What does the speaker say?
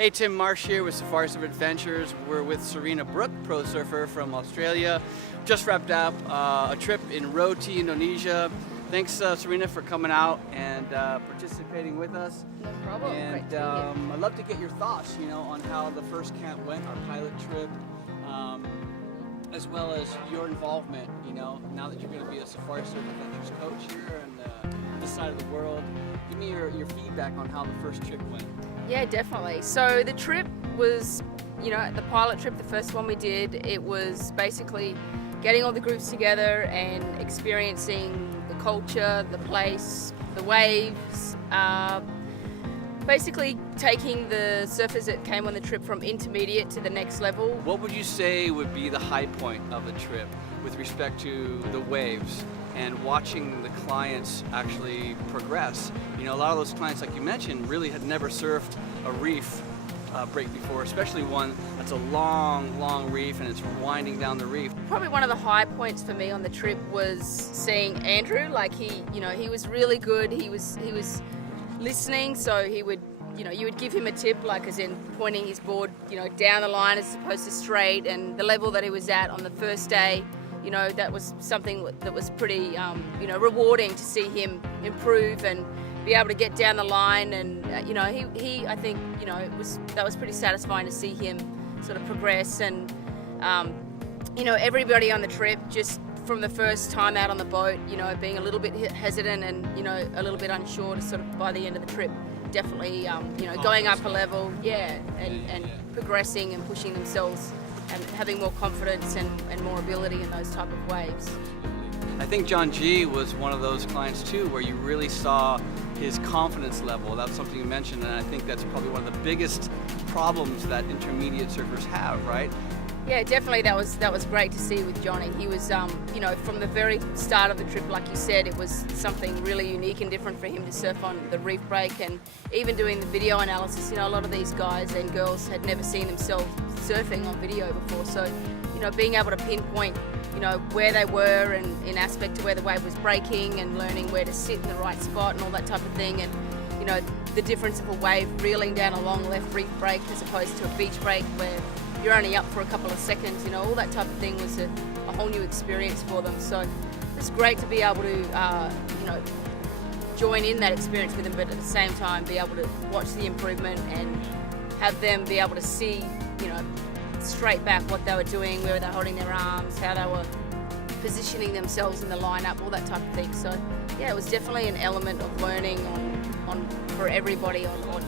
Hey, Tim Marsh here with Safari Surf Adventures. We're with Serena Brooke, pro surfer from Australia. Just wrapped up a trip in Roti, Indonesia. Thanks, Serena, for coming out and participating with us. No problem. And Great to be here. I'd love to get your thoughts, on how the first camp went, our pilot trip, as well as your involvement. Now that you're going to be a Safari Surf Adventures coach here on this side of the world. Give me your feedback on how the first trip went. Yeah, definitely. So the trip was, the pilot trip, the first one we did, it was basically getting all the groups together and experiencing the culture, the place, the waves, basically taking the surfers that came on the trip from intermediate to the next level. What would you say would be the high point of the trip with respect to the waves and watching the clients actually progress? A lot of those clients, like you mentioned, really had never surfed a reef break before, especially one that's a long reef and it's winding down the reef. Probably one of the high points for me on the trip was seeing Andrew. Like he was really good. He was listening, so he would, you would give him a tip, like as in pointing his board, down the line as opposed to straight, and the level that he was at on the first day, that was something that was pretty, rewarding to see him improve and be able to get down the line. And he I think, that was pretty satisfying to see him sort of progress. And everybody on the trip, just from the first time out on the boat, being a little bit hesitant and a little bit unsure, to sort of by the end of the trip definitely going up a level, and progressing and pushing themselves and having more confidence and more ability in those type of waves. I think John G was one of those clients too, where you really saw his confidence level. That's something you mentioned, and I think that's probably one of the biggest problems that intermediate surfers have, right? Yeah, definitely. That was great to see with Johnny. He was, from the very start of the trip, like you said, it was something really unique and different for him to surf on the Reef Break, and even doing the video analysis. A lot of these guys and girls had never seen themselves surfing on video before, so being able to pinpoint where they were and in aspect to where the wave was breaking, and learning where to sit in the right spot and all that type of thing, and the difference of a wave reeling down a long left reef break as opposed to a beach break where you're only up for a couple of seconds, all that type of thing was a whole new experience for them. So it's great to be able to join in that experience with them, but at the same time be able to watch the improvement and have them be able to see straight back what they were doing, where they were holding their arms, how they were positioning themselves in the lineup, all that type of thing. So yeah, it was definitely an element of learning on for everybody on